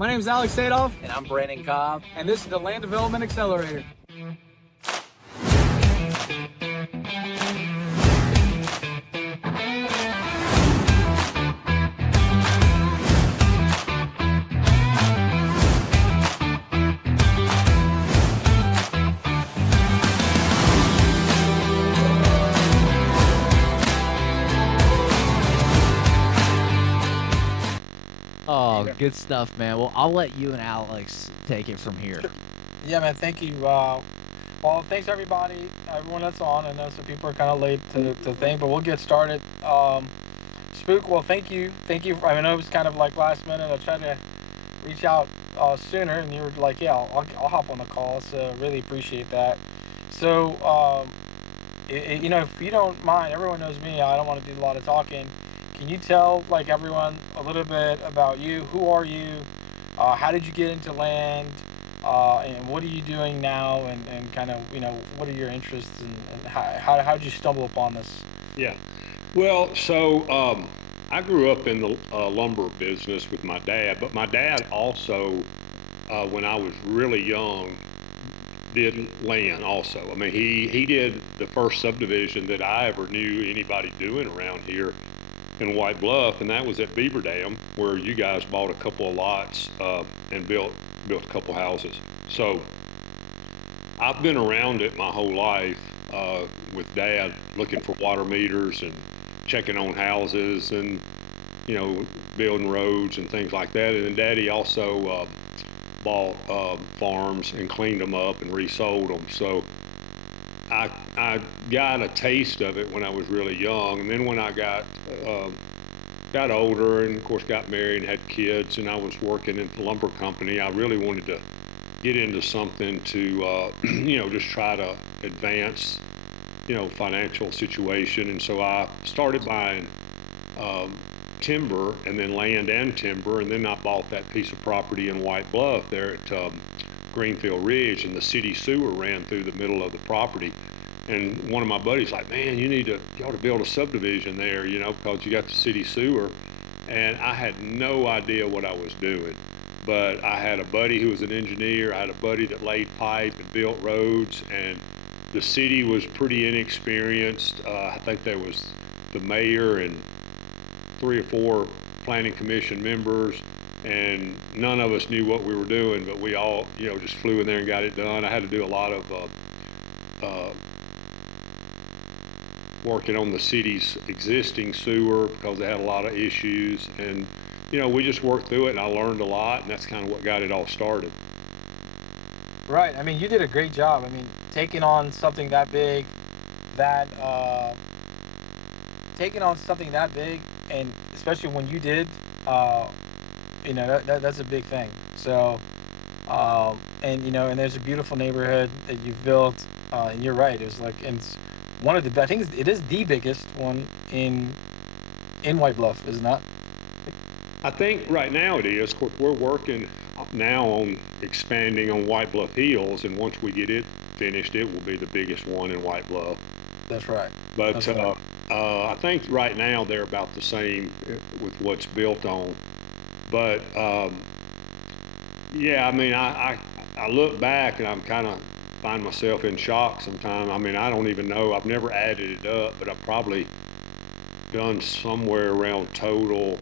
My name is Alex Adolph, And I'm Brandon Cobb. and this is the Land Development Accelerator. Oh, good stuff, man. Well, I'll let you and Alex take it from here. Yeah, man. Thank you. Well, thanks everybody, everyone that's on. I know some people are kind of late to think, but we'll get started. Spook. Well, thank you. I know it was kind of like last minute. I tried to reach out sooner, and you were like, "Yeah, I'll hop on the call." So really appreciate that. So, if you don't mind, everyone knows me. I don't want to do a lot of talking. Can you tell like everyone a little bit about you? Who are you? How did you get into land? And what are you doing now? And kind of, what are your interests and how did you stumble upon this? Yeah. Well, so I grew up in the lumber business with my dad, but my dad also, when I was really young, did land also. I mean, he did the first subdivision that I ever knew anybody doing around here in White Bluff, and that was at Beaver Dam, where you guys bought a couple of lots and built a couple houses. So I've been around it my whole life with Dad, looking for water meters and checking on houses and building roads and things like that. And then Daddy also bought farms and cleaned them up and resold them. So I got a taste of it when I was really young, and then when I got older and of course got married and had kids, and I was working at the lumber company, I really wanted to get into something to just try to advance financial situation. And so I started buying timber, and then land and timber, and then I bought that piece of property in White Bluff there at Greenfield Ridge, and the city sewer ran through the middle of the property. And one of my buddies like, man, you ought to build a subdivision there, because you got the city sewer. And I had no idea what I was doing, but I had a buddy who was an engineer. I had a buddy that laid pipe and built roads, and the city was pretty inexperienced. I think there was the mayor and 3 or 4 planning commission members, and none of us knew what we were doing, but we all, just flew in there and got it done. I had to do a lot of working on the city's existing sewer because they had a lot of issues, and we just worked through it, and I learned a lot, and that's kind of what got it all started. Right. I mean, you did a great job. I mean, taking on something that big, and especially when you did, that's a big thing. So, and there's a beautiful neighborhood that you've built, and you're right. And it's one of the, I think it is the biggest one in White Bluff, is it not? I think right now it is. Of course, we're working now on expanding on White Bluff Hills, and once we get it finished, it will be the biggest one in White Bluff. That's right. But That's right. I think right now they're about the same with what's built on. But yeah, I mean, I look back and I'm kind of find myself in shock sometimes. I mean, I don't even know. I've never added it up, but I've probably done somewhere around total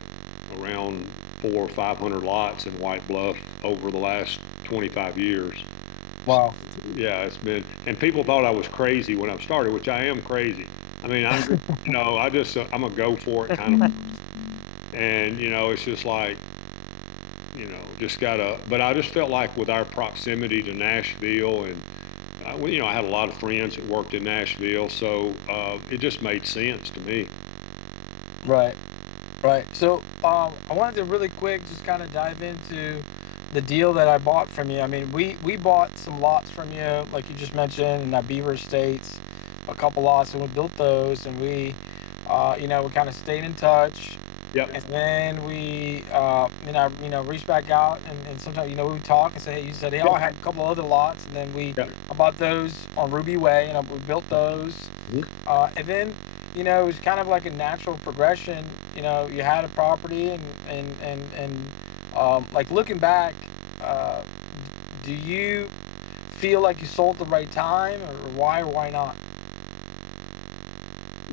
around 400 or 500 lots in White Bluff over the last 25 years. Wow. Yeah, it's been, and people thought I was crazy when I started, which I am crazy. I mean, I'm, I'm a go for it kind of, and it's just like, just gotta. But I just felt like with our proximity to Nashville, and I had a lot of friends that worked in Nashville, so it just made sense to me. Right. Right. So I wanted to really quick just kind of dive into the deal that I bought from you. I mean, we bought some lots from you, like you just mentioned, in Beaver Estates, a couple lots, and we built those, and we kind of stayed in touch. Yep. And then we, reached back out, and sometimes, we would talk and say, hey, you said, hey, I had a couple other lots, and then I bought those on Ruby Way, and we built those. And then, it was kind of like a natural progression. You had a property, and Like looking back, uh, do you feel like you sold at the right time, or why not?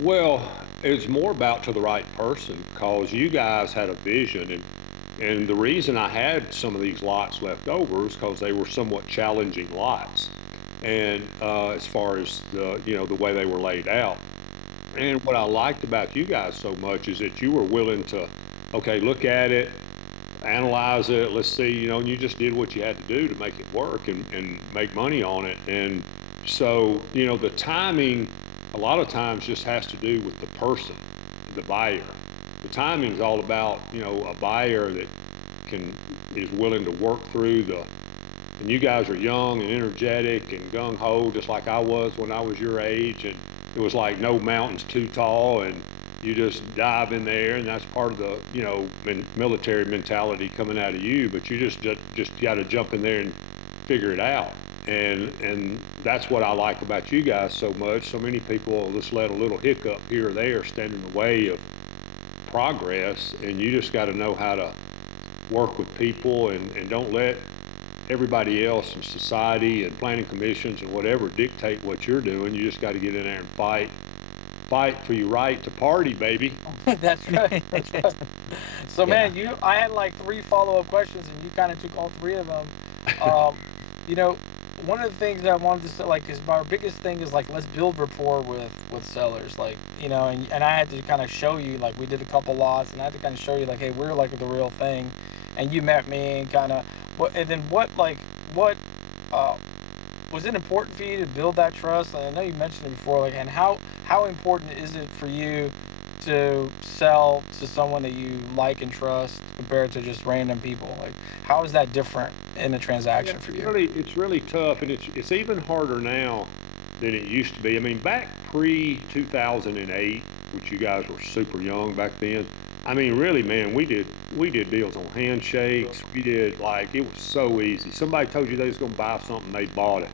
Well, it's more about to the right person because you guys had a vision, and the reason I had some of these lots left over is because they were somewhat challenging lots, and as far as the way they were laid out. And what I liked about you guys so much is that you were willing to, okay, look at it, analyze it, let's see, and you just did what you had to do to make it work and make money on it. And so, the timing a lot of times just has to do with the person, the buyer. The timing is all about, a buyer that is willing to work through and you guys are young and energetic and gung ho, just like I was when I was your age. And it was like no mountain's too tall, and you just dive in there, and that's part of the, military mentality coming out of you. But you just got to jump in there and figure it out. And that's what I like about you guys so much. So many people will just let a little hiccup here or there stand in the way of progress, and you just got to know how to work with people and don't let everybody else in society and planning commissions and whatever dictate what you're doing. You just got to get in there and fight for your right to party, baby. That's right. That's right. So, Yeah. man, I had like 3 follow-up questions, and you kind of took all 3 of them. Um, you know, one of the things that I wanted to say, like, is my biggest thing is like, let's build rapport with sellers, like, and I had to kind of show you, like, we did a couple lots, and I had to kind of show you, like, hey, we're like the real thing, and you met me and kind of and then what uh, was it important for you to build that trust? I know you mentioned it before, like, and how important is it for you to sell to someone that you like and trust compared to just random people? Like, how is that different in a Yeah, transaction for you? it's really tough, and it's even harder now than it used to be. I mean, back pre 2008, which you guys were super young back then. I mean, really, man, we did deals on handshakes. We did, like, it was so easy. Somebody told you they was gonna buy something, they bought it.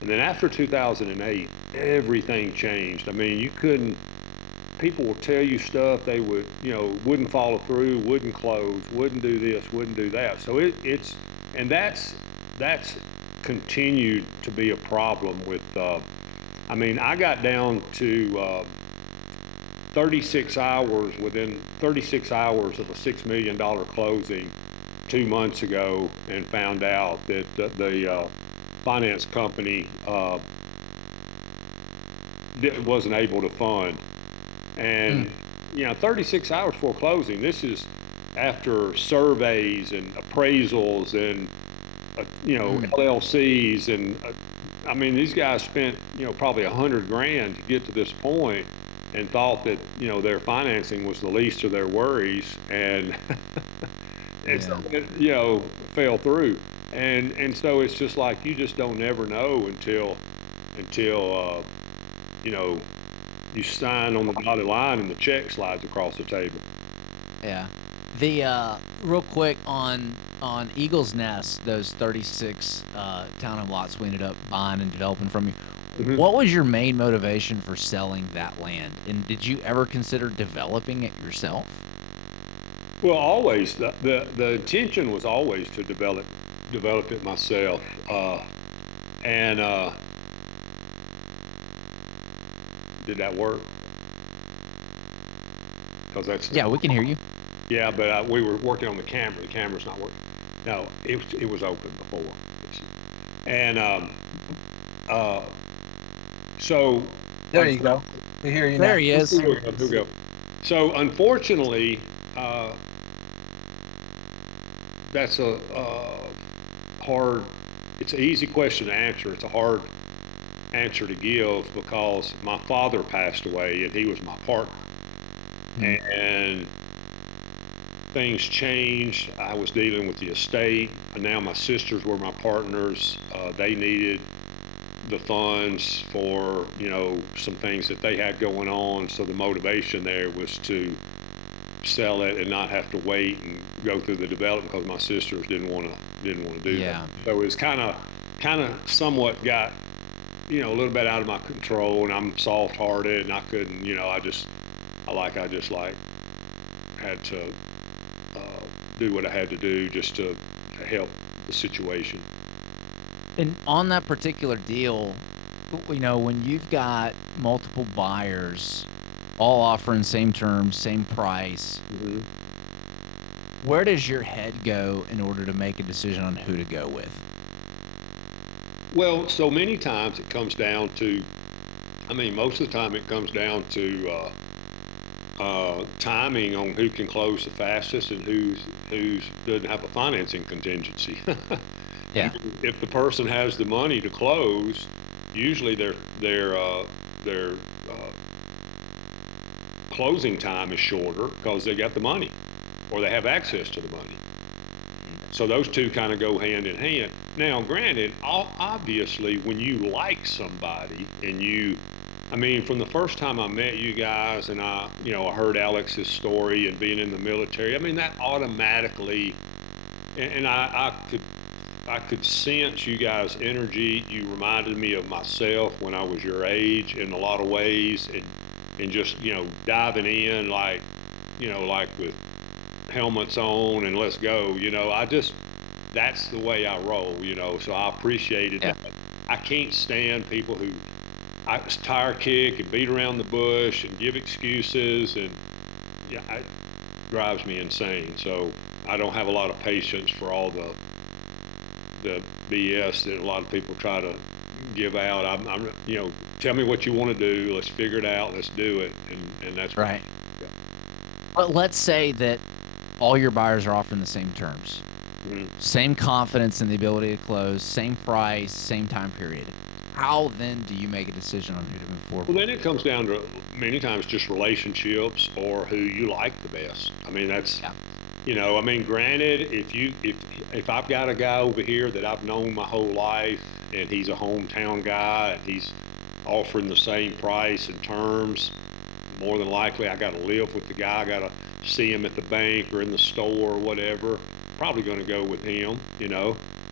And then after 2008, everything changed. I mean, you couldn't. People will tell you stuff they wouldn't follow through, wouldn't close, wouldn't do this, wouldn't do that. So and that's continued to be a problem with. I mean, I got down to 36 hours within 36 hours of a $6 million closing 2 months ago, and found out that the finance company wasn't able to fund. And 36 hours before closing. This is after surveys and appraisals and LLCs and I mean, these guys spent probably $100,000 to get to this point, and thought that their financing was the least of their worries, and and so Yeah. it, fell through. And so it's just like you just don't ever know until you know you sign on the dotted line and the check slides across the table. Yeah. The real quick on Eagle's Nest, those 36 townhome lots we ended up buying and developing from you. Mhm. What was your main motivation for selling that land? And did you ever consider developing it yourself? Well, always the intention was always to develop it myself, and did that work? Because that's Yeah, we can hear you. yeah, but we were working on the camera. The camera's not working. No, it was open before, and uh, so There you go. We hear you There now. he is. here we go. Here we go. So unfortunately, that's a hard. It's an easy question to answer. It's a hard answer to give because my father passed away and he was my partner, Hmm. and things changed. I was dealing with the estate, and now my sisters were my partners. They needed the funds for some things that they had going on, so the motivation there was to sell it and not have to wait and go through the development because my sisters didn't want to do that. Yeah. So it's kind of somewhat got a little bit out of my control, and I'm soft hearted, and I couldn't I just like had to do what I had to do just to help the situation. And on that particular deal, when you've got multiple buyers all offering same terms, same price, Mm-hmm. where does your head go in order to make a decision on who to go with? Well, so many times it comes down to, most of the time it comes down to timing on who can close the fastest and who's doesn't have a financing contingency. Yeah. If the person has the money to close, usually their closing time is shorter because they got the money or they have access to the money. So those two kind of go hand in hand. Now, granted, obviously, when you like somebody and from the first time I met you guys and I heard Alex's story and being in the military, that automatically, and I could sense you guys' energy. You reminded me of myself when I was your age in a lot of ways, and just diving in like with helmets on and let's go. That's the way I roll. So I appreciated Yeah. that. I can't stand people who tire kick and beat around the bush and give excuses, and it drives me insane. So I don't have a lot of patience for all the BS that a lot of people try to give out. I'm tell me what you want to do. Let's figure it out. Let's do it. And that's Right. But let's say that all your buyers are offering the same terms, Mhm. same confidence in the ability to close, same price, same time period. How then do you make a decision on who to move forward Well, with? then it comes down to many times just relationships or who you like the best. That's Yeah. Granted, if I've got a guy over here that I've known my whole life and he's a hometown guy and he's offering the same price and terms, more than likely I got to live with the guy. I got to see him at the bank or in the store or whatever. Probably going to go with him.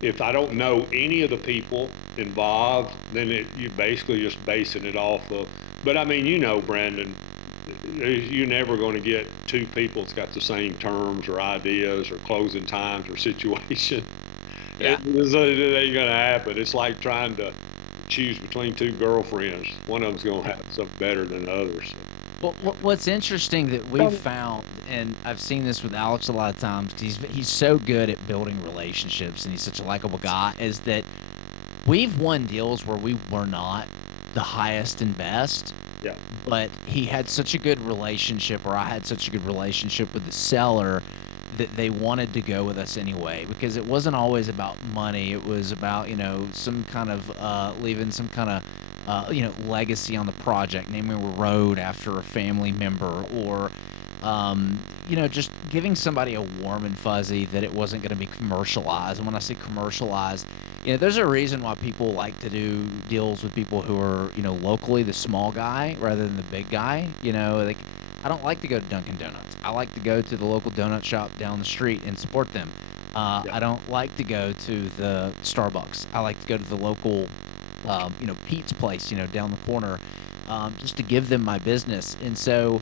If I don't know any of the people involved, then you're basically just basing it off of. But Brandon, you're never going to get two people that's got the same terms or ideas or closing times or situation. Yeah. It ain't going to happen. It's like trying to choose between two girlfriends. One of them's going to have something better than the others. Well, what's interesting that we've found, and I've seen this with Alex a lot of times, 'cause he's so good at building relationships and he's such a likable guy, is that we've won deals where we were not the highest and best, Yeah. but he had such a good relationship, or I had such a good relationship with the seller that they wanted to go with us anyway, because it wasn't always about money. It was about, some kind of leaving some kind of legacy on the project, naming a road after a family member, or just giving somebody a warm and fuzzy that it wasn't going to be commercialized. And when I say commercialized, there's a reason why people like to do deals with people who are, locally the small guy rather than the big guy. Like, I don't like to go to Dunkin' Donuts. I like to go to the local donut shop down the street and support them. I don't like to go to the Starbucks. I like to go to the local, Pete's place, down the corner, just to give them my business. And so,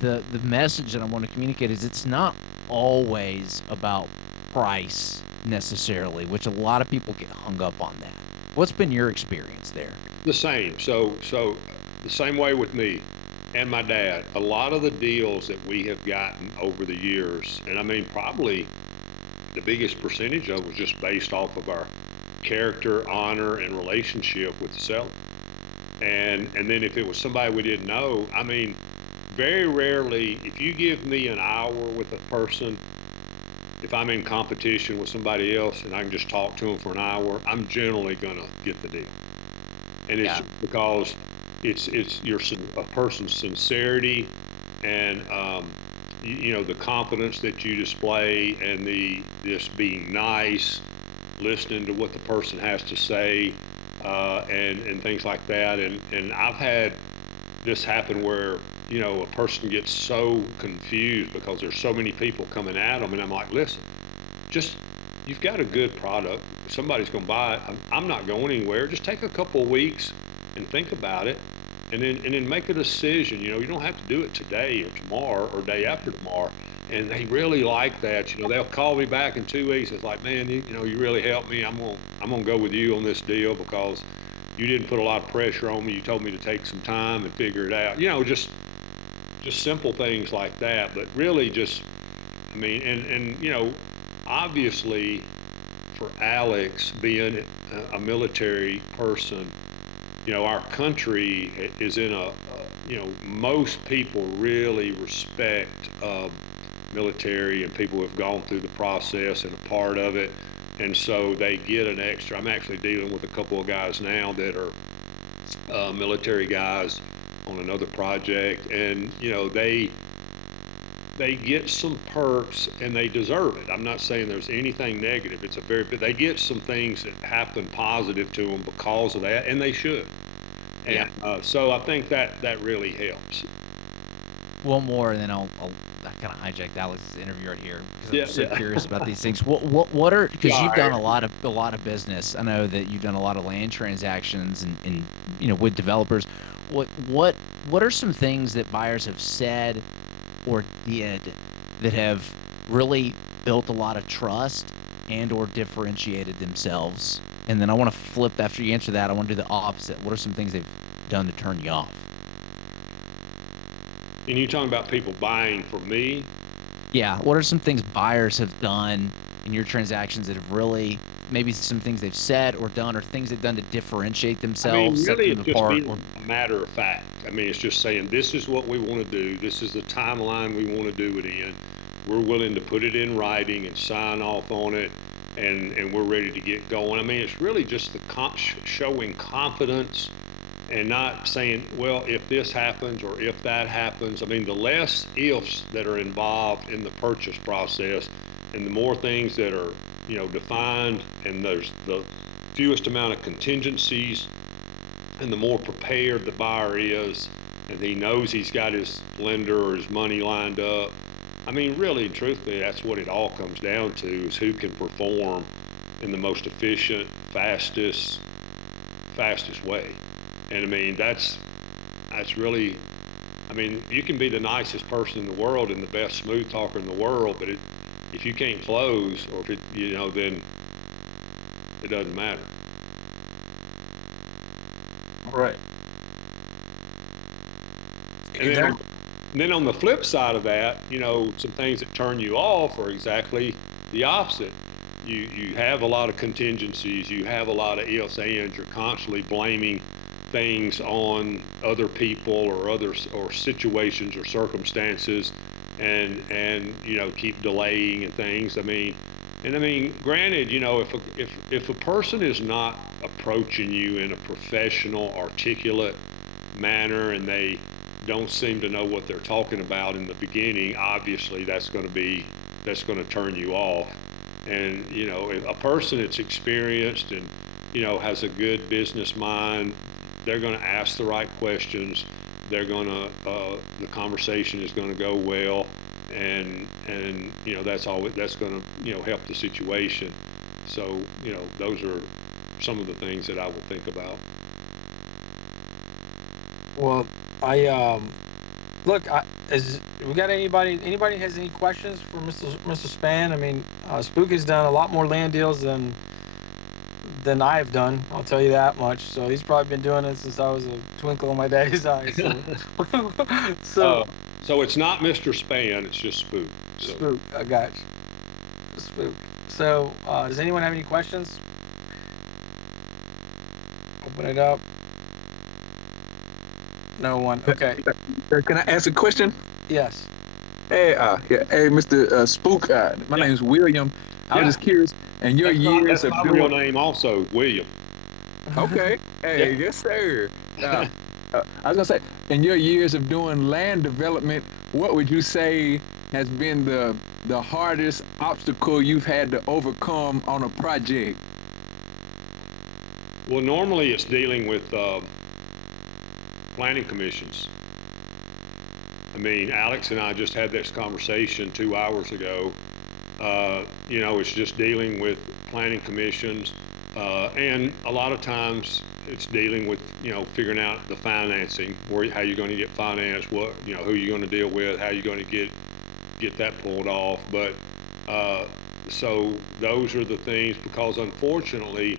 the message that I want to communicate is it's not always about price necessarily, which a lot of people get hung up on that. What's been your experience there? The same. So the same way with me and my dad. A lot of the deals that we have gotten over the years, and probably the biggest percentage of it was just based off of our character, honor, and relationship with the seller. And then if it was somebody we didn't know, very rarely, if you give me an hour with a person, if I'm in competition with somebody else and I can just talk to them for an hour, I'm generally going to get the deal. And it's because it's a person's sincerity and the confidence that you display and just being nice, listening to what the person has to say, and things like that. And I've had this happen where a person gets so confused because there's so many people coming at them, and I'm like, listen, you've got a good product. Somebody's going to buy it. I'm not going anywhere. Just take a couple of weeks and think about it, and then make a decision. You don't have to do it today or tomorrow or day after tomorrow. and they really like that. They'll call me back in 2 weeks. It's like, man, you really helped me. I'm gonna go with you on this deal because you didn't put a lot of pressure on me. You told me to take some time and figure it out. Just simple things like that. But really, and obviously, for Alex being a military person, our country is in most people really respect military and people who have gone through the process and a part of it. And so they get an extra. I'm actually dealing with a couple of guys now that are military guys on another project, and they get some perks and they deserve it. I'm not saying there's anything negative. But they get some things that happen positive to them because of that, and they should. And so I think that really helps. One more, and then I kind of hijacked Alex's interview right here because I'm so curious about these things. What are, because you've done a lot of business. I know that you've done a lot of land transactions and with developers. What are some things that buyers have said or did that have really built a lot of trust and or differentiated themselves? And then I want to flip after you answer that. I want to do the opposite. What are some things they've done to turn you off? And you talking about people buying from me? Yeah. What are some things buyers have done in your transactions that have really, maybe some things they've said or done, or things they've done to differentiate themselves, really, set them apart? A matter of fact. It's just saying, this is what we want to do. This is the timeline we want to do it in. We're willing to put it in writing and sign off on it, and we're ready to get going. It's really just the showing confidence and not saying, well, if this happens or if that happens. The less ifs that are involved in the purchase process and the more things that are, defined, and there's the fewest amount of contingencies, and the more prepared the buyer is, and he knows he's got his lender or his money lined up. Really, truthfully, that's what it all comes down to, is who can perform in the most efficient, fastest way. And that's really, you can be the nicest person in the world and the best smooth talker in the world, but if you can't close, or if then it doesn't matter. Right. And then on the flip side of that, some things that turn you off are exactly the opposite. You have a lot of contingencies, you have a lot of ifs, ands, you're constantly blaming things on other people or situations or circumstances, and keep delaying and things. Granted, if a person is not approaching you in a professional, articulate manner, and they don't seem to know what they're talking about in the beginning, obviously that's going to turn you off. And if a person that's experienced and has a good business mind, they're going to ask the right questions. They're going to the conversation is going to go well, and that's going to help the situation. So those are some of the things that I would think about. Well, we got anybody has any questions for Mr. Spann? Spook has done a lot more land deals than I've done. I'll tell you that much. So he's probably been doing it since I was a twinkle in my daddy's eye. So it's not Mr. Spann, it's just Spook. Spook, I got you. Spook. So does anyone have any questions? Open it up. No one. Okay. Can I ask a question? Yes. Hey, Mr. Spook. My name is William. I was just curious. And your years of my real name also, William. Okay. Hey, yes, sir. I was gonna say, in your years of doing land development, what would you say has been the hardest obstacle you've had to overcome on a project? Well, normally it's dealing with planning commissions. Alex and I just had this conversation 2 hours ago. It's just dealing with planning commissions, and a lot of times it's dealing with, figuring out the financing, how you're going to get financed, who you're going to deal with, how you're going to get get that pulled off. But so those are the things, because unfortunately,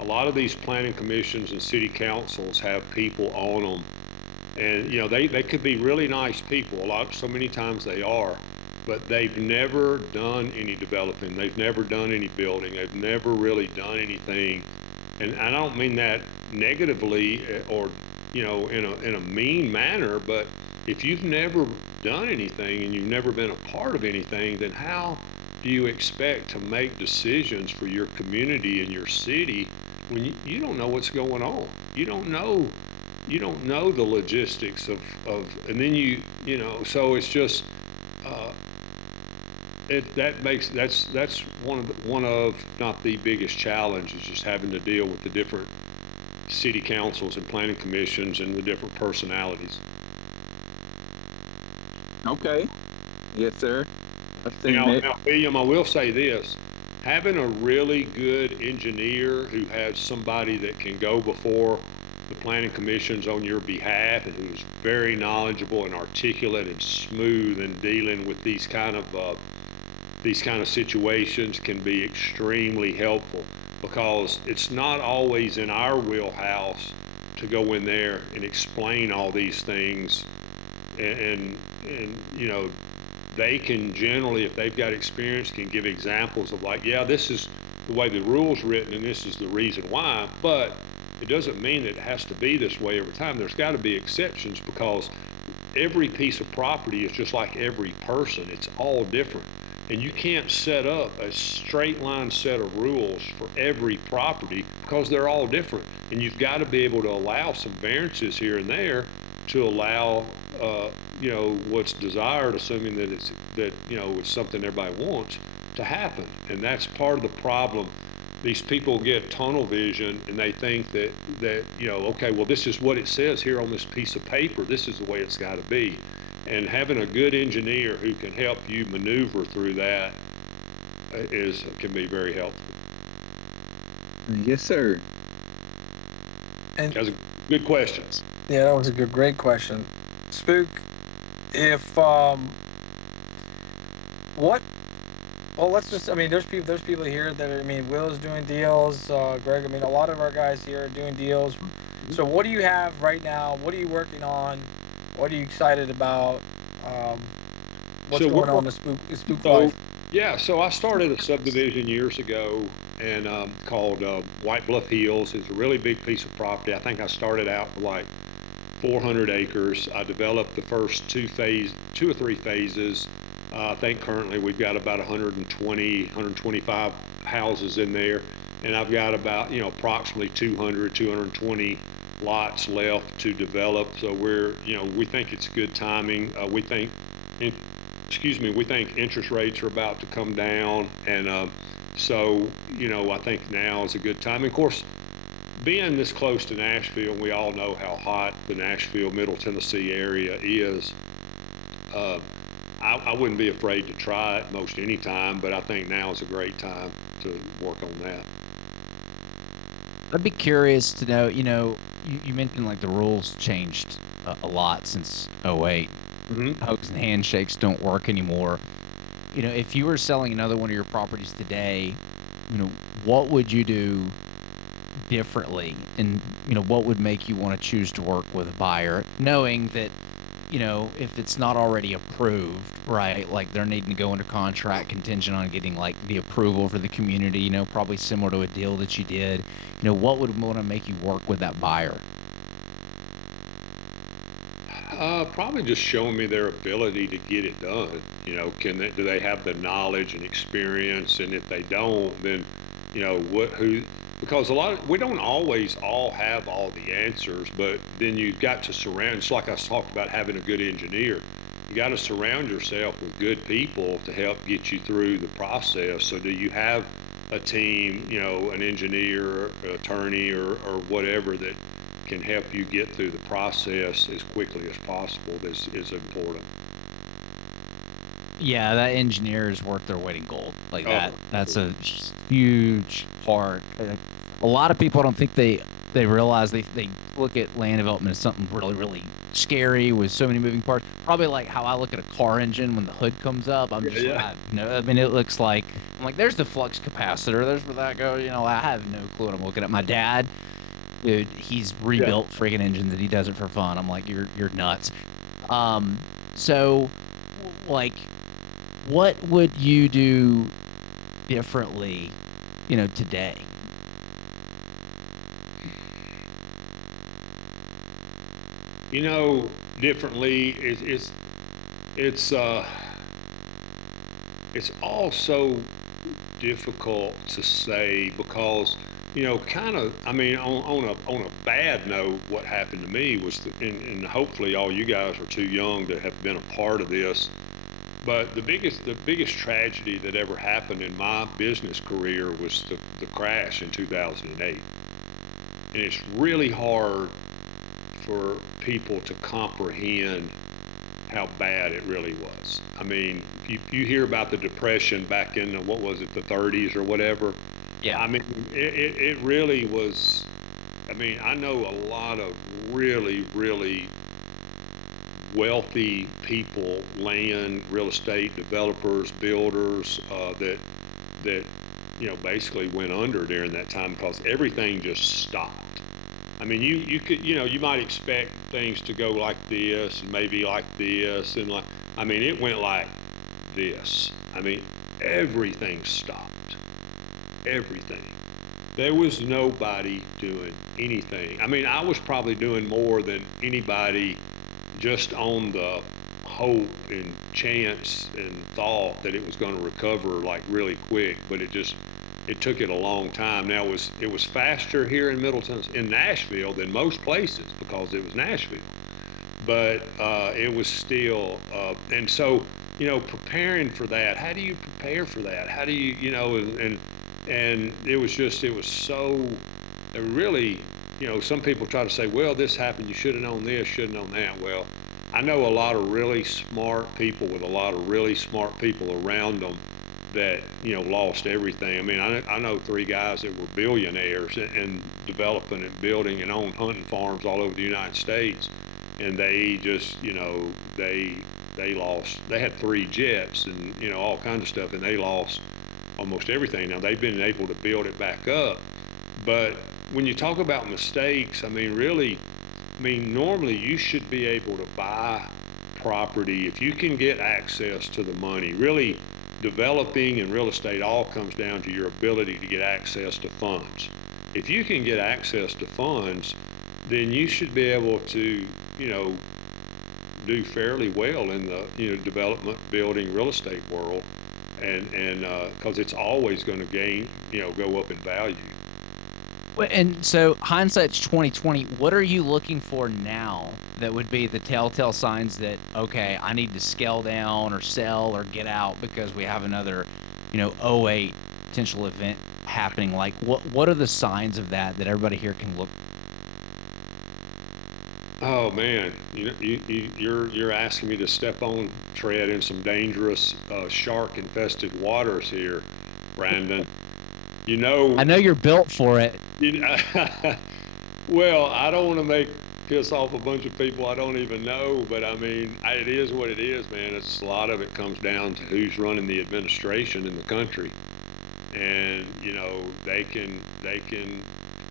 a lot of these planning commissions and city councils have people on them, and they could be really nice people. So many times they are, but they've never done any developing. They've never done any building. They've never really done anything. And I don't mean that negatively or in a mean manner, but if you've never done anything and you've never been a part of anything, then how do you expect to make decisions for your community and your city when you don't know what's going on? You don't know the logistics of and then so it's just that's one of not the biggest challenge, is just having to deal with the different city councils and planning commissions and the different personalities. Okay. Yes, sir. I've seen it. Now, William, I will say this: having a really good engineer who has somebody that can go before the planning commissions on your behalf and who's very knowledgeable and articulate and smooth in dealing with these kind of situations can be extremely helpful, because it's not always in our wheelhouse to go in there and explain all these things, and they can generally, if they've got experience, can give examples of like, yeah, this is the way the rule's written and this is the reason why, but it doesn't mean that it has to be this way every time. There's got to be exceptions, because every piece of property is just like every person. It's all different. And you can't set up a straight line set of rules for every property, because they're all different. And you've got to be able to allow some variances here and there to allow, what's desired, assuming that it's something everybody wants to happen. And that's part of the problem. These people get tunnel vision and they think that okay, well, this is what it says here on this piece of paper. This is the way it's got to be. And having a good engineer who can help you maneuver through that can be very helpful. Yes, sir. And That's a good question. yeah, that was a great question. Spook, if there's people here that are, Will's doing deals, Greg, a lot of our guys here are doing deals. So what do you have right now? What are you working on? What are you excited about? What's going on in Spook life? Yeah, so I started a subdivision years ago and called White Bluff Hills. It's a really big piece of property. I think I started out with like 400 acres. I developed the first two or three phases. I think currently we've got about 125 houses in there, and I've got about approximately 220 lots left to develop. So we think it's good timing. We think interest rates are about to come down, and so I think now is a good time. And of course, being this close to Nashville, we all know how hot the Nashville, Middle Tennessee area is. I wouldn't be afraid to try it most any time, but I think now is a great time to work on that. I'd be curious to know, you mentioned like the rules changed a lot since 08. Mm-hmm. Hugs and handshakes don't work anymore. If you were selling another one of your properties today, what would you do differently? And, what would make you want to choose to work with a buyer, knowing that, if it's not already approved, right, like they're needing to go under contract contingent on getting like the approval for the community, probably similar to a deal that you did, what would want to make you work with that buyer? Probably just showing me their ability to get it done. Do they have the knowledge and experience? And if they don't, then, because we don't always all have all the answers, but then you've got to surround, it's like I talked about having a good engineer. You got to surround yourself with good people to help get you through the process. So do you have a team, an engineer, attorney, or whatever that can help you get through the process as quickly as possible is important. Yeah, that engineer is worth their weight in gold. Like that. That's a huge part. A lot of people don't think they realize they look at land development as something really, really scary with so many moving parts. Probably like how I look at a car engine when the hood comes up. I'm just Yeah. like, no, I mean, it looks like, I'm like, there's the flux capacitor. There's where that goes. You know, I have no clue what I'm looking at. My dad, dude, he's rebuilt freaking engines and he does it for fun. I'm like, you're nuts. So, like, what would you do differently, you know, today? You know, differently it's it's all so difficult to say because you know, kind of. I mean, on a bad note, what happened to me was, and hopefully all you guys are too young to have been a part of this. But the biggest tragedy that ever happened in my business career was the crash in 2008, and it's really hard for people to comprehend how bad it really was. I mean, you hear about the depression back in the, what was it, the 30s or whatever. Yeah. I mean, it really was. I mean, I know a lot of really wealthy people, land, real estate developers, builders, that you know basically went under during that time because everything just stopped. I mean, you could, you know, you might expect things to go like this and maybe like this and like, I mean, it went like this. I mean, everything stopped. Everything. There was nobody doing anything. I mean, I was probably doing more than anybody just on the hope and chance and thought that it was going to recover like really quick, but it took it a long time. Now it was faster here in Middleton, in Nashville, than most places because it was Nashville, but it was still, and so you know, preparing for that. How do you prepare for that? How do you, you know, and it was just, it was so, it really, you know, some people try to say, well, this happened, you should have known this, should have known that. Well, I know a lot of really smart people with a lot of really smart people around them that, you know, lost everything. I mean, I know three guys that were billionaires and developing and building and owned hunting farms all over the United States. And they just, you know, they lost, they had three jets and, you know, all kinds of stuff, and they lost almost everything. Now they've been able to build it back up. But when you talk about mistakes, I mean, really, I mean, normally you should be able to buy property if you can get access to the money. Really, developing and real estate all comes down to your ability to get access to funds. If you can get access to funds, then you should be able to, you know, do fairly well in the, you know, development, building, real estate world, and because it's always going to gain, you know, go up in value. And so hindsight's 2020. What are you looking for now that would be the telltale signs that, okay, I need to scale down or sell or get out because we have another, you know, '08 potential event happening? Like, what are the signs of that everybody here can look? Oh man, you're asking me to tread in some dangerous shark infested waters here, Brandon. You know, I know you're built for it. you know, well, I don't want to piss off a bunch of people I don't even know, but I mean, it is what it is, man. It's, a lot of it comes down to who's running the administration in the country, and you know, they can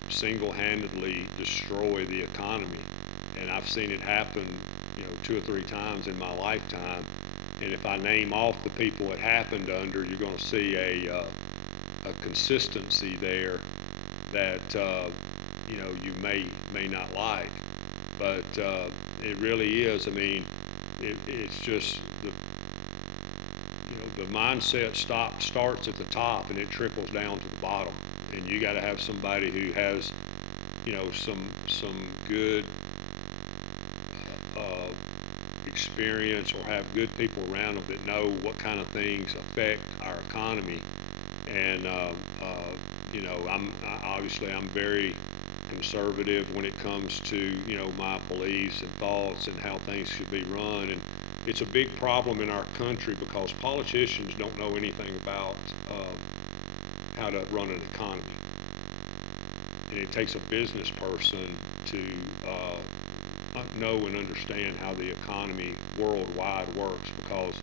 single-handedly destroy the economy, and I've seen it happen, you know, 2 or 3 times in my lifetime. And if I name off the people it happened under, you're going to see a consistency there that you know, you may not like, but it really is. I mean, it's just the, you know, the mindset starts at the top and it trickles down to the bottom, and you got to have somebody who has, you know, some good experience, or have good people around them that know what kind of things affect our economy. And you know, obviously I'm very conservative when it comes to, you know, my beliefs and thoughts and how things should be run. And it's a big problem in our country because politicians don't know anything about how to run an economy. And it takes a business person to know and understand how the economy worldwide works, because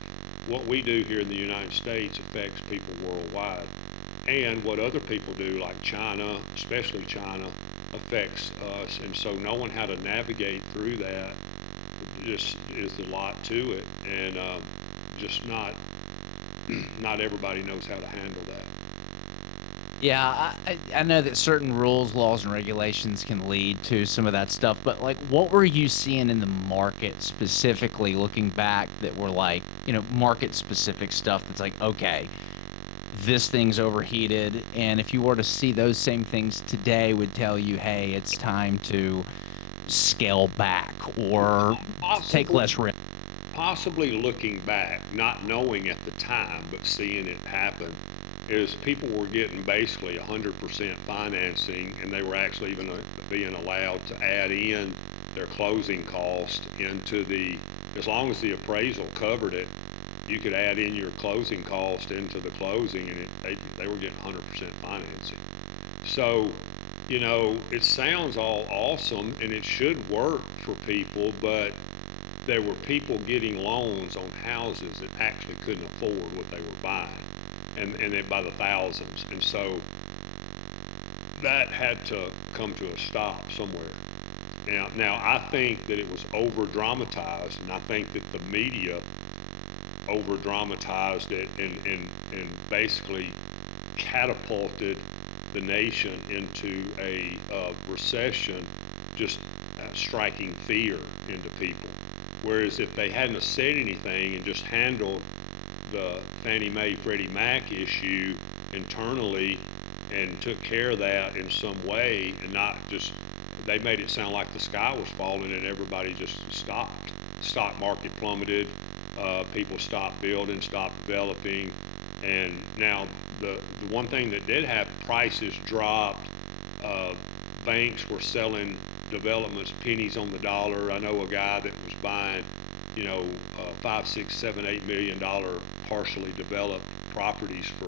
what we do here in the United States affects people worldwide. And what other people do, like China, especially China, affects us. And so knowing how to navigate through that just is a lot to it. And just not everybody knows how to handle that. Yeah, I know that certain rules, laws, and regulations can lead to some of that stuff, but like, what were you seeing in the market specifically, looking back, that were like, market specific stuff that's like, okay, this thing's overheated, and if you were to see those same things today, would tell you, hey, it's time to scale back or take Possibly, less risk. possibly looking back, not knowing at the time, but seeing it happen, is people were getting basically 100% financing, and they were actually even being allowed to add in their closing cost into as long as the appraisal covered it, you could add in your closing cost into the closing, and they were getting 100% financing. So, it sounds all awesome, and it should work for people, but there were people getting loans on houses that actually couldn't afford what they were buying, and they by the thousands. And so that had to come to a stop somewhere. Now I think that it was over dramatized, and I think that the media over dramatized it and basically catapulted the nation into a recession, just striking fear into people. Whereas if they hadn't have said anything and just handled the Fannie Mae Freddie Mac issue internally and took care of that in some way, and not just, they made it sound like the sky was falling and everybody just stopped. Stock market plummeted, people stopped building, stopped developing, and now the one thing that did happen, prices dropped. Banks were selling developments pennies on the dollar. I know a guy that was buying, $5, $6, $7, $8 million partially developed properties for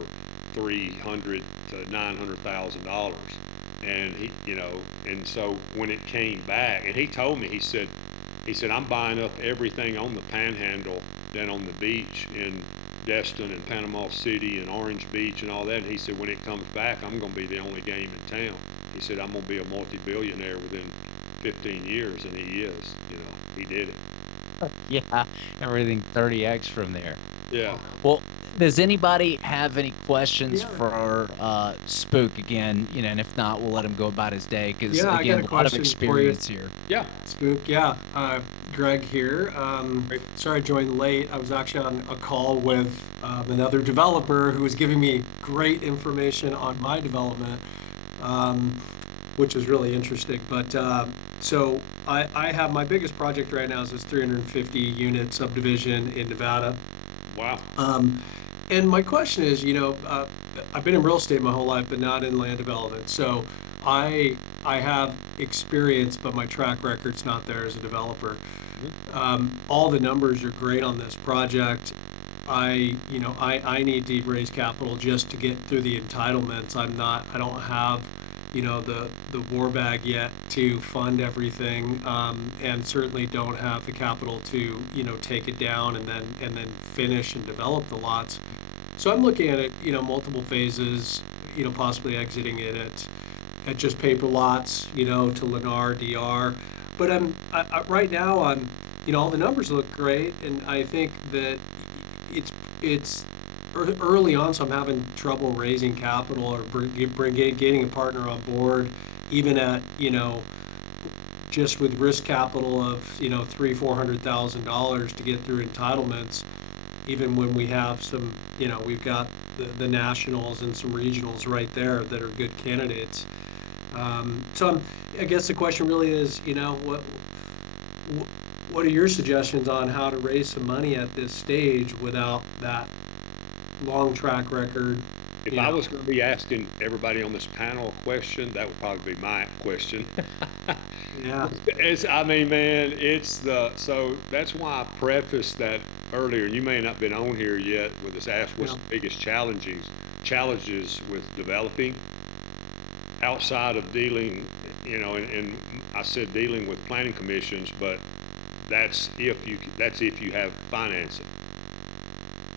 $300,000 to $900,000, and and so when it came back, and he told me, he said, I'm buying up everything on the Panhandle, then on the beach in Destin and Panama City and Orange Beach and all that. And he said, when it comes back, I'm going to be the only game in town. He said, I'm going to be a multi-billionaire within 15 years, and he is. He did it. Yeah, everything 30x from there. Yeah. Well, does anybody have any questions Yeah. for Spook again? And if not, we'll let him go about his day, because Yeah, I got again, a a lot of question for you. experience here. Yeah. Spook, yeah. Greg here. Sorry I joined late. I was actually on a call with another developer who was giving me great information on my development, which was really interesting. But so I have my biggest project right now is this 350 unit subdivision in Nevada. Wow. And my question is, I've been in real estate my whole life, but not in land development. So I have experience, but my track record's not there as a developer. All the numbers are great on this project. I need to raise capital just to get through the entitlements. I don't have, the war bag yet to fund everything, and certainly don't have the capital to, take it down and then finish and develop the lots. So I'm looking at it, multiple phases, possibly exiting it at just paper lots, to Lennar, DR. But right now all the numbers look great, and I think that it's early on, so I'm having trouble raising capital or getting a partner on board, even at, just with risk capital of, $300,000-$400,000 to get through entitlements, even when we have some, we've got the nationals and some regionals right there that are good candidates. So I guess the question really is, what are your suggestions on how to raise some money at this stage without that long track record? If I was going to be asking everybody on this panel a question, that would probably be my question. Yeah. So that's why I prefaced that earlier. You may not have been on here yet with us ask what's the biggest challenges with developing outside of dealing you know, and I said dealing with planning commissions, but that's if you have financing.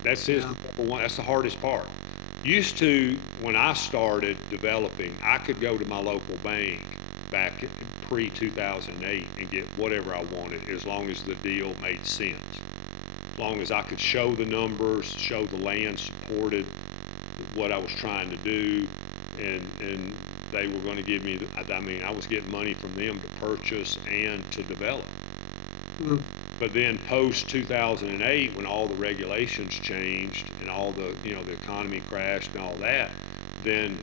That's Yeah. number one. That's the hardest part. Used to, when I started developing, I could go to my local bank back pre-2008 and get whatever I wanted as long as the deal made sense. As long as I could show the numbers, show the land supported what I was trying to do, and they were going to give me, I mean, I was getting money from them to purchase and to develop. Mm. But then post 2008, when all the regulations changed and all the, you know, the economy crashed and all that, then,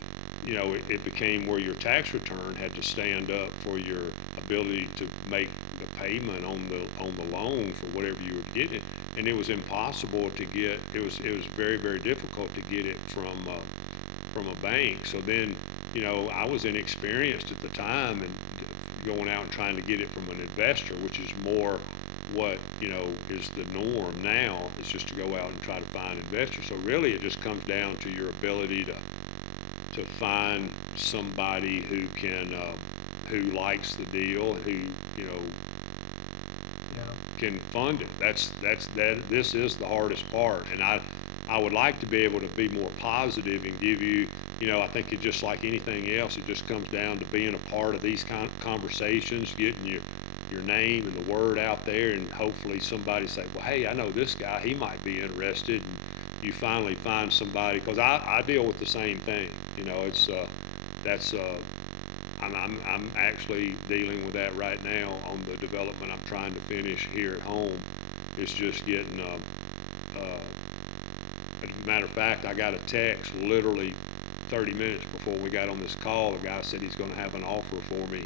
you know, it became where your tax return had to stand up for your ability to make the payment on the loan for whatever you were getting, and it was impossible to get. It was very, very difficult to get it from a bank. So then, you know, I was inexperienced at the time and going out and trying to get it from an investor, which is more what, you know, is the norm now, is just to go out and try to find investors. So really it just comes down to your ability to find somebody who can who likes the deal and who, you know, can fund it. This is the hardest part, and I would like to be able to be more positive and give you, you know, I think it just like anything else, it just comes down to being a part of these conversations, getting your name and the word out there, and hopefully somebody say, well, hey, I know this guy, he might be interested, and you finally find somebody, because I deal with the same thing, you know. It's I'm actually dealing with that right now on the development I'm trying to finish here at home. It's just getting as a matter of fact, I got a text literally 30 minutes before we got on this call. The guy said he's going to have an offer for me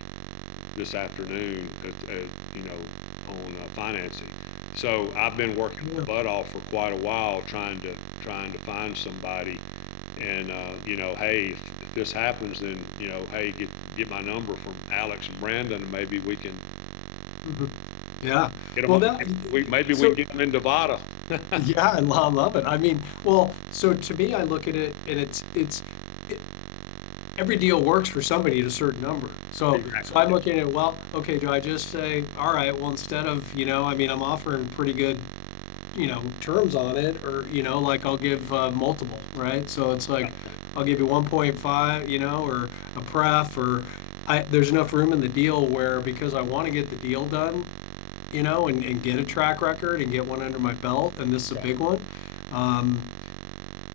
this afternoon, you know, on financing. So I've been working my butt off for quite a while trying to find somebody, and you know, hey, if this happens, then, you know, hey, get my number from Alex and Brandon, and maybe we can. Mm-hmm. Yeah. Get them, Well, we can get them in Nevada. Yeah, I love it. I mean, well, so to me, I look at it, and every deal works for somebody at a certain number. So, Exactly. so I'm looking at, well, okay, do I just say, all right, well, instead of, you know, I mean, I'm offering pretty good, you know, terms on it, or, you know, like I'll give multiple, right? So it's like, I'll give you 1.5, you know, or a pref, or there's enough room in the deal where, because I want to get the deal done, you know, and get a track record and get one under my belt, and this is a big one.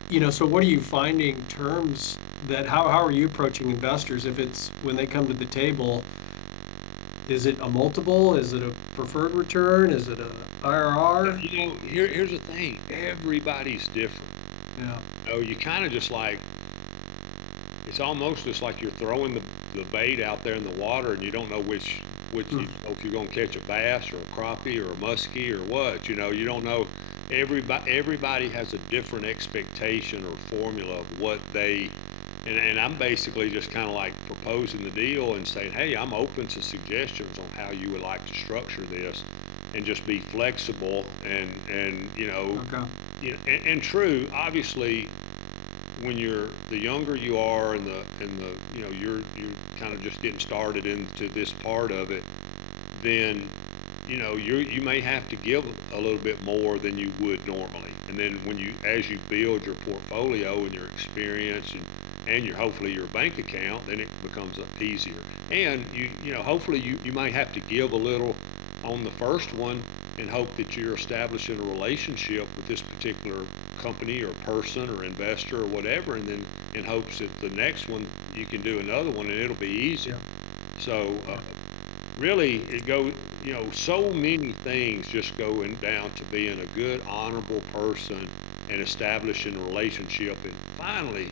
You know, so what are you finding terms that, how are you approaching investors if it's, when they come to the table, is it a multiple? Is it a preferred return? Is it a IRR? You know, here's the thing, everybody's different. Yeah. You know, you kind of just like, it's almost just like you're throwing the bait out there in the water, and you don't know which you know, if you're going to catch a bass or a crappie or a muskie or what. You know, you don't know. Everybody has a different expectation or formula of what they, and I'm basically just kind of like proposing the deal and saying, hey, I'm open to suggestions on how you would like to structure this, and just be flexible, and you know, Okay. you know, and true, obviously, when the younger you are, and the you know, you're kind of just getting started into this part of it, then, you know, you may have to give a little bit more than you would normally, and then as you build your portfolio and your experience and your, hopefully, your bank account, then it becomes easier. And you know, hopefully you might have to give a little on the first one, and hope that you're establishing a relationship with this particular company or person or investor or whatever, and then in hopes that the next one you can do another one and it'll be easier. So really, you know, so many things just going down to being a good, honorable person and establishing a relationship. And finally,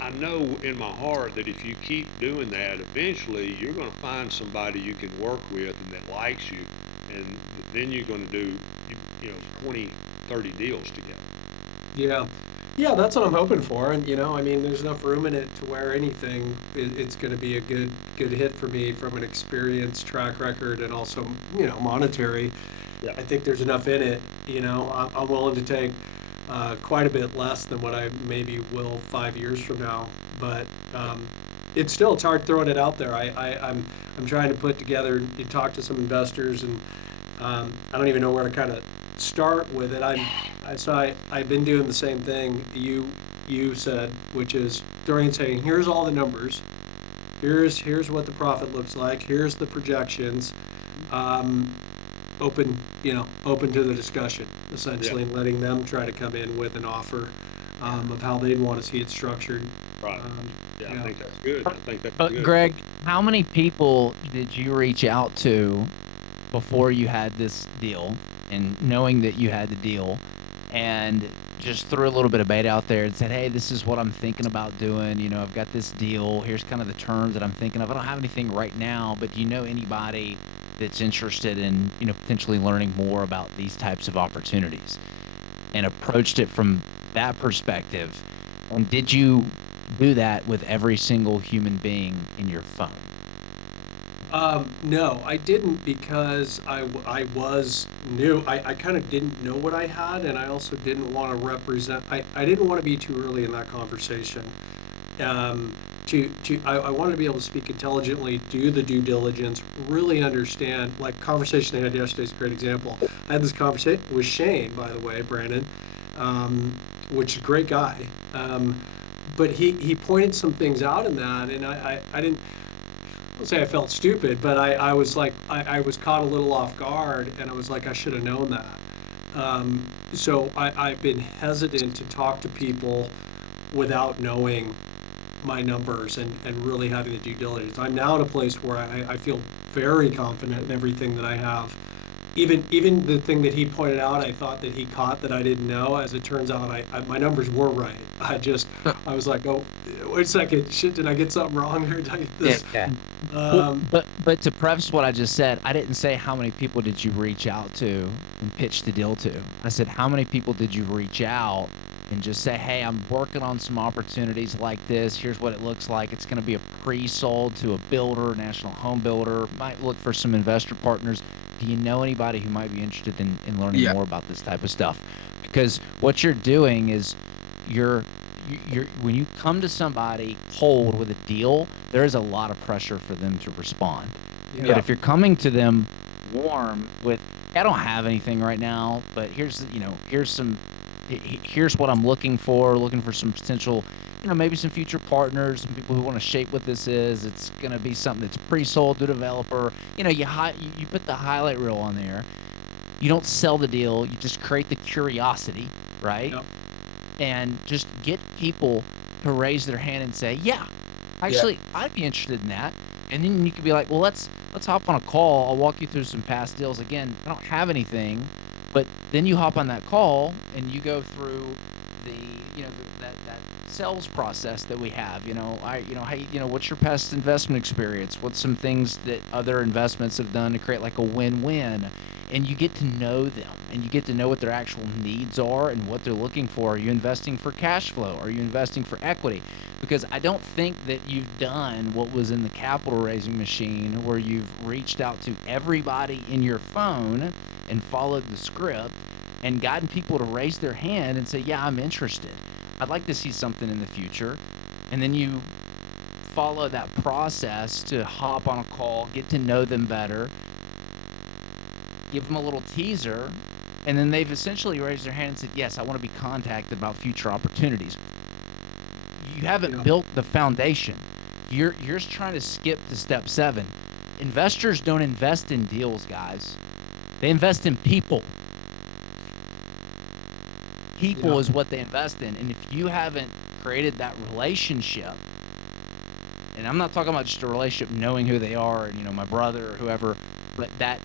I know in my heart that if you keep doing that, eventually you're going to find somebody you can work with and that likes you, and then you're going to do, you know, 20, 30 deals together. Yeah. Yeah, that's what I'm hoping for. And, you know, I mean, there's enough room in it to where anything, it's going to be a good hit for me from an experience, track record, and also, you know, monetary. Yeah. I think there's enough in it. You know, I'm willing to take quite a bit less than what I maybe will 5 years from now. But it's hard throwing it out there. I'm trying to put together and talk to some investors, and I don't even know where to kind of start with it. I've been doing the same thing you said, which is throwing and saying, here's all the numbers, here's what the profit looks like, here's the projections, open to the discussion essentially, and letting them try to come in with an offer of how they'd want to see it structured. Right. I think that's good. I think that's But good. Greg, how many people did you reach out to before you had this deal, and knowing that you had the deal, and just threw a little bit of bait out there and said, hey, this is what I'm thinking about doing. You know, I've got this deal. Here's kind of the terms that I'm thinking of. I don't have anything right now, but do you know anybody that's interested in, you know, potentially learning more about these types of opportunities? And approached it from that perspective. And did you do that with every single human being in your phone? No, I didn't, because I was new. I kind of didn't know what I had, and I also didn't want to represent. I didn't want to be too early in that conversation. I wanted to be able to speak intelligently, do the due diligence, really understand. Like conversation I had yesterday is a great example. I had this conversation with Shane, by the way, Brandon, which is a great guy. But he pointed some things out in that, and I didn't. I'll say I felt stupid, but I was like, I was caught a little off guard, and I was like, I should have known that. So I've been hesitant to talk to people without knowing my numbers and really having the due diligence. I'm now in a place where I feel very confident in everything that I have. Even the thing that he pointed out, I thought that he caught that I didn't know. As it turns out, my numbers were right. I was like, oh, wait a second, shit, did I get something wrong here? Did I get this? Yeah. But to preface what I just said, I didn't say how many people did you reach out to and pitch the deal to. I said, how many people did you reach out and just say, hey, I'm working on some opportunities like this. Here's what it looks like. It's going to be a pre-sold to a builder, national home builder. Might look for some investor partners. Do you know anybody who might be interested in learning more about this type of stuff? Because what you're doing is you're when you come to somebody cold with a deal, there is a lot of pressure for them to respond. Yeah. But if you're coming to them warm with, I don't have anything right now, but here's what I'm looking for some potential, maybe some future partners, some people who want to shape what this is. It's going to be something that's pre-sold to a developer. You put the highlight reel on there. You don't sell the deal. You just create the curiosity, right? Yep. And just get people to raise their hand and say, yeah, actually, I'd be interested in that. And then you could be like, well, let's hop on a call. I'll walk you through some past deals. Again, I don't have anything, but then you hop on that call and you go through that sales process that we have. Hey, what's your past investment experience? What's some things that other investments have done to create like a win-win? And you get to know them, and you get to know what their actual needs are and what they're looking for. Are you investing for cash flow? Are you investing for equity? Because I don't think that you've done what was in the capital raising machine, where you've reached out to everybody in your phone and followed the script and gotten people to raise their hand and say, yeah, I'm interested. I'd like to see something in the future. And then you follow that process to hop on a call, get to know them better, give them a little teaser, and then they've essentially raised their hand and said, yes, I want to be contacted about future opportunities. You haven't built the foundation. You're just trying to skip to step 7. Investors don't invest in deals, guys. They invest in people. People is what they invest in. And if you haven't created that relationship, and I'm not talking about just a relationship knowing who they are and, my brother or whoever, but that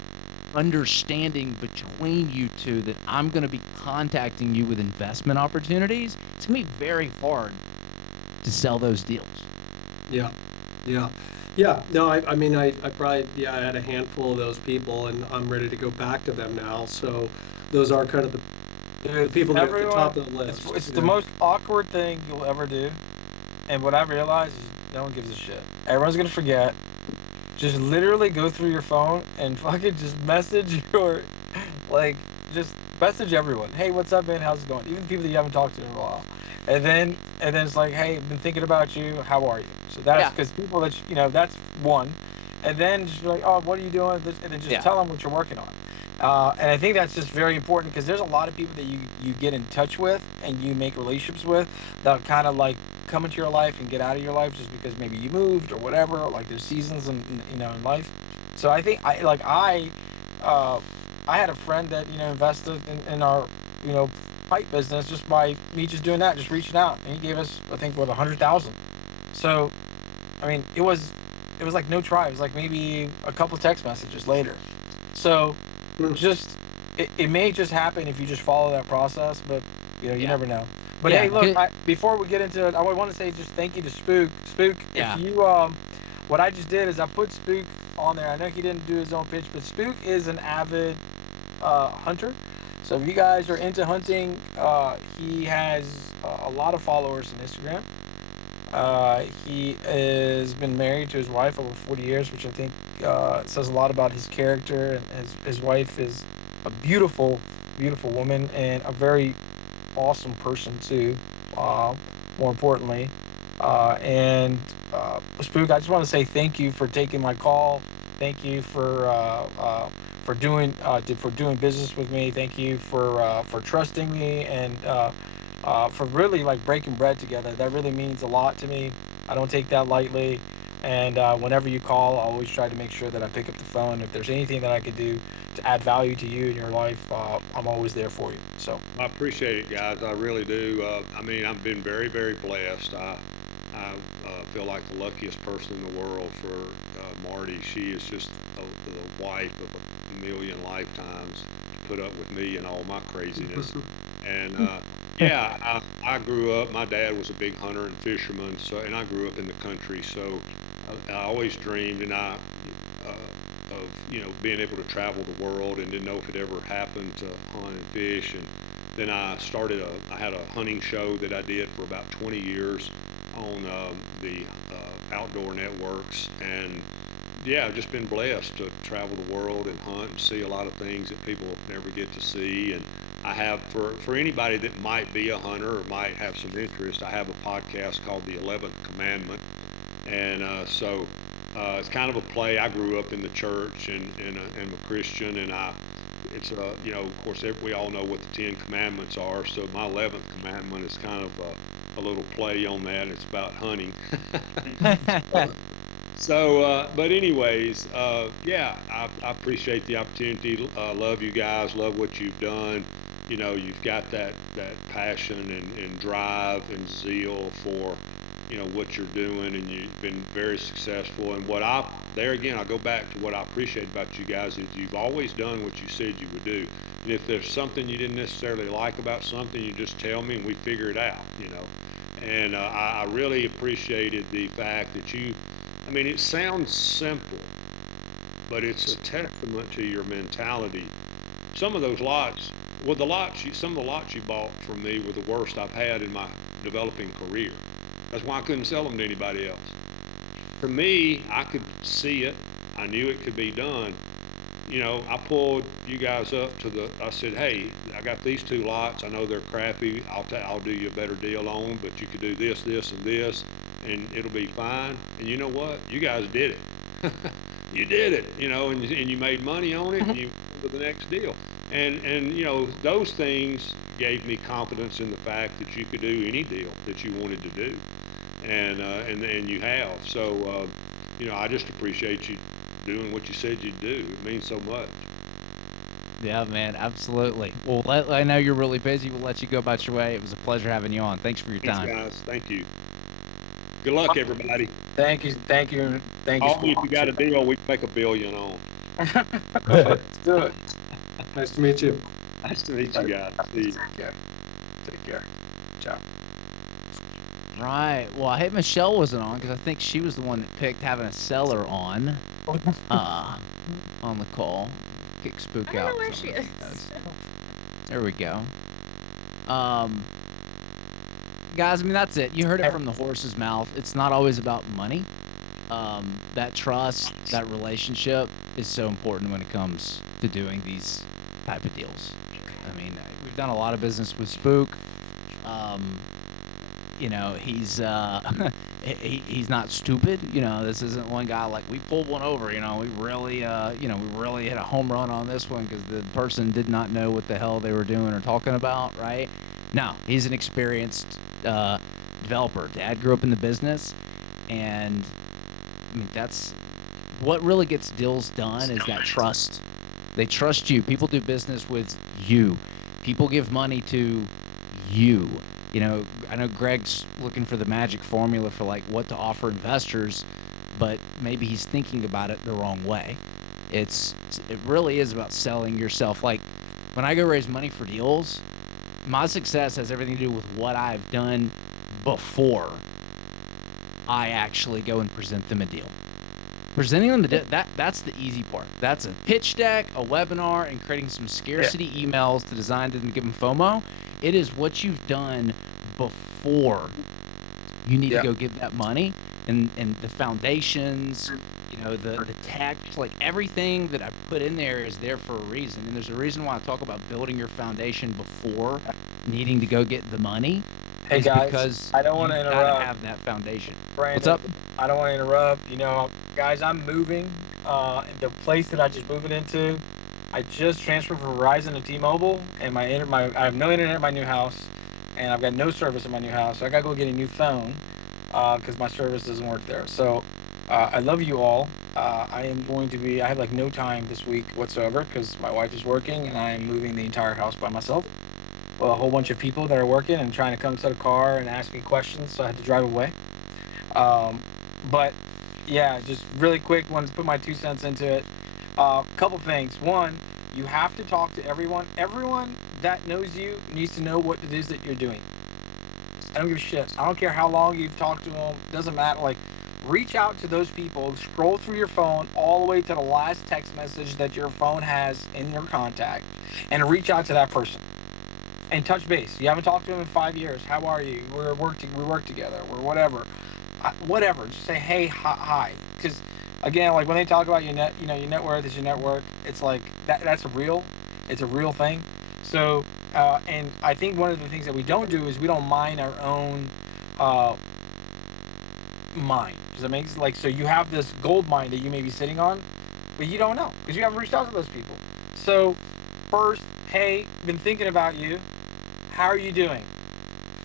understanding between you two that I'm going to be contacting you with investment opportunities, it's going to be very hard to sell those deals. Yeah. No, I probably, I had a handful of those people, and I'm ready to go back to them now. So those are kind of the people that are at the top of the list. It's the most awkward thing you'll ever do. And what I realized is no one gives a shit. Everyone's going to forget. Just literally go through your phone and fucking just message just message everyone. Hey, what's up, man? How's it going? Even people that you haven't talked to in a while. And then it's like, hey, I've been thinking about you. How are you? So that's because people that, that's one. and then just be like, oh, what are you doing? And then just tell them what you're working on. And I think that's just very important because there's a lot of people that you get in touch with and you make relationships with that kind of like come into your life and get out of your life just because maybe you moved or whatever. Like there's seasons in life. So I think I had a friend that invested in our pipe business just by me just doing that, just reaching out, and he gave us I think what 100,000. So I mean it was like no try. It was like maybe a couple text messages later. So just it may just happen if you just follow that process, but you never know. But hey, look, before we get into it, I want to say just thank you to Spook. Spook, if you what I just did is I put Spook on there. I know he didn't do his own pitch, but Spook is an avid hunter. So if you guys are into hunting, he has a lot of followers on Instagram. He has been married to his wife over 40 years, which I think says a lot about his character. And his wife is a beautiful, beautiful woman and a very awesome person too. More importantly, Spook, I just want to say thank you for taking my call. Thank you for doing business with me. Thank you for trusting me and for really like breaking bread together. That really means a lot to me. I don't take that lightly. And whenever you call, I always try to make sure that I pick up the phone. If there's anything that I could do to add value to you in your life, I'm always there for you. So I appreciate it, guys. I really do. I mean, I've been very, very blessed. I feel like the luckiest person in the world for Marty. She is just the wife of a million lifetimes to put up with me and all my craziness. And yeah, I grew up. My dad was a big hunter and fisherman, and I grew up in the country. So I always dreamed, of being able to travel the world, and didn't know if it ever happened to hunt and fish. And then I had a hunting show that I did for about 20 years on the outdoor networks, and yeah, I've just been blessed to travel the world and hunt and see a lot of things that people never get to see. And I have, for anybody that might be a hunter or might have some interest, I have a podcast called The 11th Commandment. And so it's kind of a play. I grew up in the church and I'm a Christian, and it's of course, we all know what the 10 Commandments are. So my 11th commandment is kind of a little play on that. It's about hunting. But anyways, yeah, I appreciate the opportunity. Love you guys. Love what you've done. You've got that passion and drive and zeal for, what you're doing, and you've been very successful. And there again, I'll go back to what I appreciate about you guys is you've always done what you said you would do. And if there's something you didn't necessarily like about something, you just tell me and we figure it out, And I really appreciated the fact that it sounds simple, but it's a testament to your mentality. Some of those lots, some of the lots you bought from me were the worst I've had in my developing career. That's why I couldn't sell them to anybody else. For me, I could see it. I knew it could be done. I pulled you guys up I said, hey, I got these 2 lots. I know they're crappy. I'll do you a better deal on, but you could do this, this, and this, and it'll be fine. And you know what? You guys did it. You did it, and you made money on it, and you went to the next deal. And those things gave me confidence in the fact that you could do any deal that you wanted to do. And you have. So, I just appreciate you doing what you said you'd do. It means so much. Yeah, man, absolutely. Well, I know you're really busy. We'll let you go about your way. It was a pleasure having you on. Thanks for your time. Thanks, guys. Thank you. Good luck, everybody. Thank you. Call me if you got a deal we can make $1 billion on. Let's do it. Nice to meet you. Nice to meet you guys. See you. Take care. Ciao. Right. Well, I hate Michelle wasn't on because I think she was the one that picked having a seller on the call. Kick Spook out. I don't know where she is. There we go. Guys, that's it. You heard it from the horse's mouth. It's not always about money. That trust, that relationship is so important when it comes to doing these type of deals. We've done a lot of business with Spook. He's he's not stupid. This isn't one guy like we pulled one over. We really we really hit a home run on this one because the person did not know what the hell they were doing or talking about, right? No, he's an experienced developer. Dad grew up in the business, and I mean that's what really gets deals done is that trust. They trust you. People do business with you. People give money to you. I know Greg's looking for the magic formula for like what to offer investors, but maybe he's thinking about it the wrong way. It really is about selling yourself. Like when I go raise money for deals, my success has everything to do with what I've done before I actually go and present them a deal. Presenting them that's the easy part. That's a pitch deck, a webinar, and creating some scarcity emails to design to give them FOMO. It is what you've done before you need to go give that money, and the foundations, the text, like everything that I put in there is there for a reason. And there's a reason why I talk about building your foundation before needing to go get the money. Hey guys, because I don't want to you interrupt. gotta have that foundation. Brandon, What's up? I don't want to interrupt. Guys, I'm moving. The place that I just moved into, I just transferred from Verizon to T-Mobile, and I have no internet in my new house, and I've got no service in my new house. So I gotta go get a new phone because my service doesn't work there. So I love you all. I have like no time this week whatsoever because my wife is working, and I am moving the entire house by myself. Well, a whole bunch of people that are working and trying to come to the car and ask me questions, so I had to drive away. But yeah, just really quick, wanted to put my 2 cents into it. Couple things. One, you have to talk to everyone. Everyone that knows you needs to know what it is that you're doing. I don't give a shit. I don't care how long you've talked to them. Doesn't matter. Like, reach out to those people. Scroll through your phone all the way to the last text message that your phone has in your contact, and reach out to that person. And touch base. You haven't talked to him in 5 years. How are you? We work together. Or whatever. Whatever. Just say hey, hi. Because again, like when they talk about your net worth is your net worth. It's like that's real. It's a real thing. So, and I think one of the things that we don't do is we don't mine our own mine. Does that make sense? Like, so you have this gold mine that you may be sitting on, but you don't know because you haven't reached out to those people. So, first, hey, been thinking about you. How are you doing?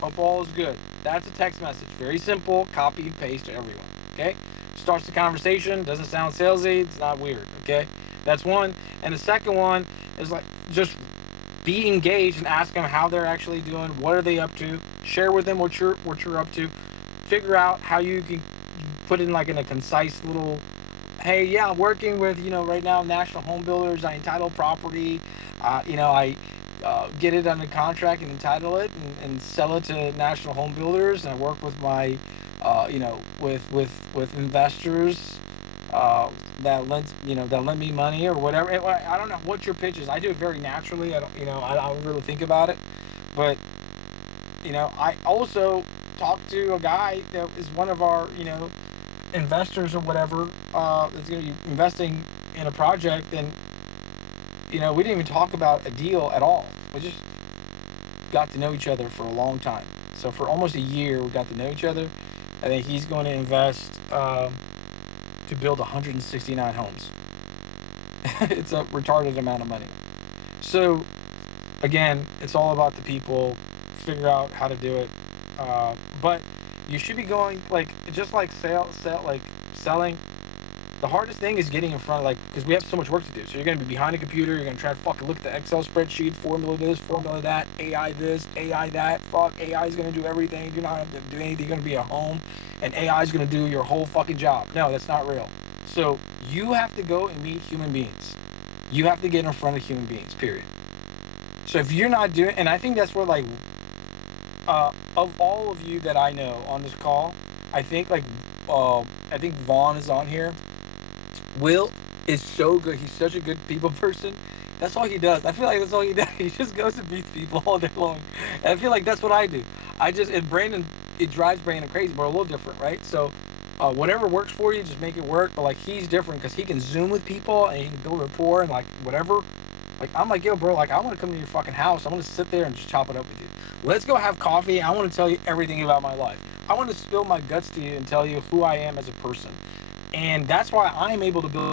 Hope all is good. That's a text message. Very simple. Copy and paste to everyone. Okay? Starts the conversation. Doesn't sound salesy. It's not weird. Okay? That's one. And the second one is like just be engaged and ask them how they're actually doing. What are they up to? Share with them what you're up to. Figure out how you can put in like in a concise little. Hey, yeah, I'm working with right now National Home Builders. I entitle property. I get it under contract and entitle it and sell it to National Home Builders. And I work with my, with investors that lend me money or whatever. I don't know what your pitch is. I do it very naturally. I don't really think about it. But, I also talked to a guy that is one of our, investors or whatever that's going to be investing in a project. And we didn't even talk about a deal at all. We just got to know each other for a long time. So for almost a year, we got to know each other. I think he's going to invest to build 169 homes. It's a retarded amount of money. So again, it's all about the people. Figure out how to do it. But you should be going just like selling. The hardest thing is getting in front of because we have so much work to do. So you're going to be behind a computer. You're going to try to fucking look at the Excel spreadsheet, formula this, formula that, AI this, AI that. Fuck, AI is going to do everything. You're not going to do anything. You're going to be at home, and AI is going to do your whole fucking job. No, that's not real. So you have to go and meet human beings. You have to get in front of human beings, period. So if you're not doing, and I think that's where of all of you that I know on this call, I think Vaughn is on here. Will is so good. He's such a good people person. That's all he does. I feel like that's all he does. He just goes and meets people all day long. And I feel like that's what I do. It drives Brandon crazy, but a little different, right? So whatever works for you, just make it work. But he's different because he can Zoom with people and he can build rapport and whatever. I'm like, yo, bro, I want to come to your fucking house. I want to sit there and just chop it up with you. Let's go have coffee. I want to tell you everything about my life. I want to spill my guts to you and tell you who I am as a person. And that's why I'm able to build